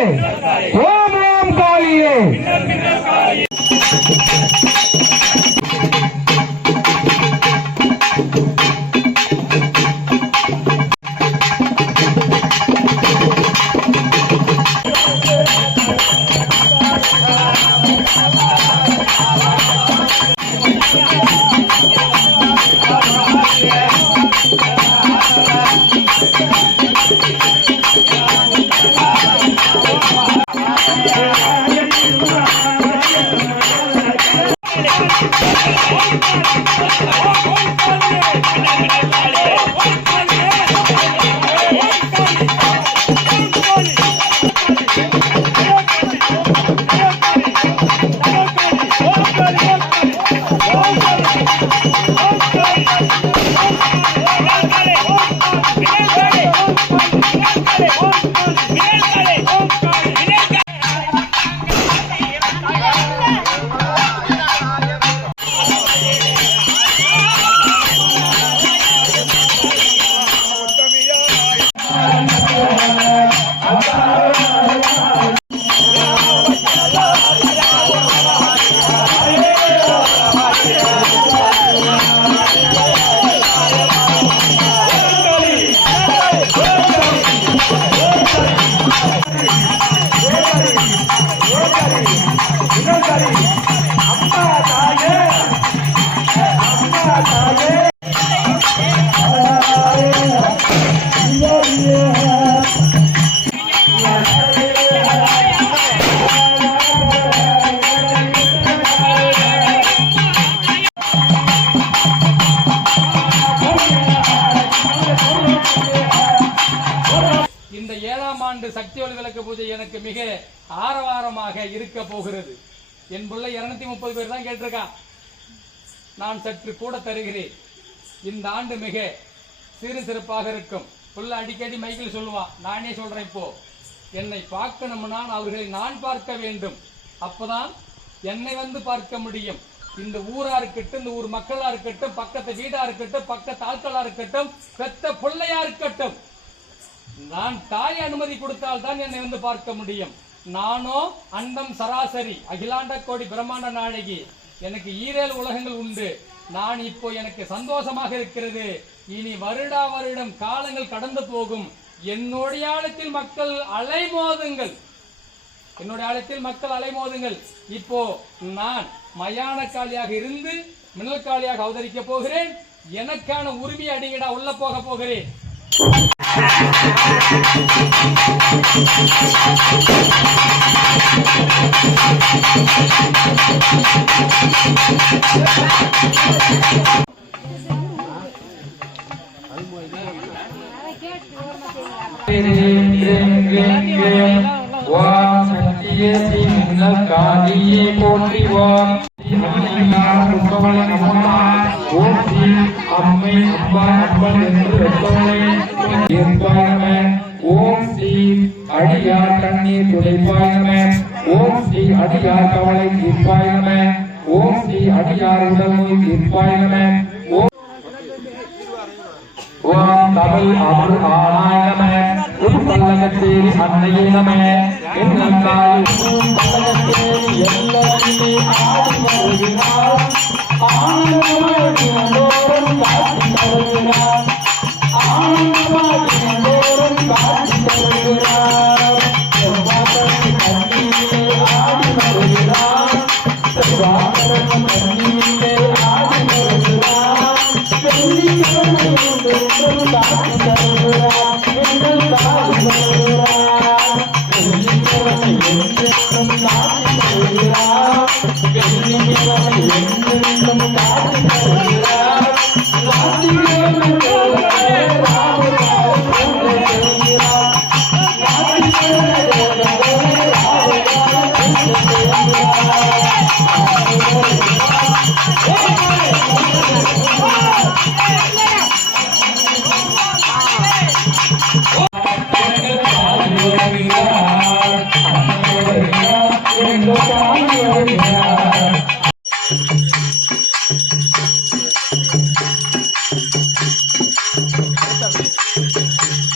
ஓம் ஓம் காளியே. இந்த 7ஆம் ஆண்டு சக்தி ஒளி விளக்கு பூஜை எனக்கு மிக ஆரவாரமாக இருக்க போகிறது. என் பிள்ளை 230 பேர் தான் கேட்டிருக்கான். நான் சற்று கூட தருகிறேன். இந்த ஆண்டு மிக சிறு சிறப்பாக இருக்கும். புள்ள அடிக்கடி மைக்கில் சொல்லுவான், நானே சொல்றேன், இப்போ என்னை பார்க்கணும்னா அவர்களை நான் பார்க்க வேண்டும். அப்பதான் என்னை வந்து பார்க்க முடியும். இந்த ஊரா இருக்கட்டும், இந்த ஊர் மக்களா இருக்கட்டும், பக்கத்து வீடா இருக்கட்டும், பக்கத்து ஆட்களா இருக்கட்டும், பெத்த பிள்ளையா இருக்கட்டும், நான் தாய் அனுமதி கொடுத்தால் தான் என்னை வந்து பார்க்க முடியும். நானோ அண்டம் சராசரி, அகிலாண்ட கோடி பிரம்மாண்ட நாயகி. எனக்கு 7 உலகங்கள் உண்டு. நான் இப்போ எனக்கு சந்தோஷமாக இருக்கிறது. இனி வருடா வருடம் காலங்கள் கடந்து போகும். என்னுடைய ஆழத்தில் மக்கள் அலைமோதுங்கள், என்னுடைய ஆழத்தில் மக்கள் அலைமோதுங்கள். இப்போ நான் மயான காளியாக இருந்து மின்னல் காளியாக அவதரிக்க போகிறேன். எனக்கான உரிமை அடிங்கடா உள்ள போக போகிறேன். காளியே போற்றி ஓம் அம்மை அப்பா அப்பன் என்று ஓம் ஸ்ரீ அடியார் கண்ணீர் துடைப்பாயமே. ஓம் ஸ்ரீ அடியார் கவலை தீர்ப்பாயமே. ஓம் ஸ்ரீ அடியார் உடல் நோய் தீர்ப்பாயமே. ஓம் தமிழ் அருள் ஆனாயமே. பல்லகத்தேரி அன்னையே நம. பல்லகத்தேரி எல்லாருமே ஆடி வருகிறார். ஆனந்தோறும் காட்சி தருகிறார். ஆனந்தோறும் காட்சி தருகிறார். கண்ணீரே ஆடி வருகிறார். கண்ணீரே ஆடி வருகிறார். காட்சி தருகிறார். காட்சி தருகிறார். என்றென்றும் காட்சி தருகிறார். என்றென்றும் காட்சி தருகிறார். Look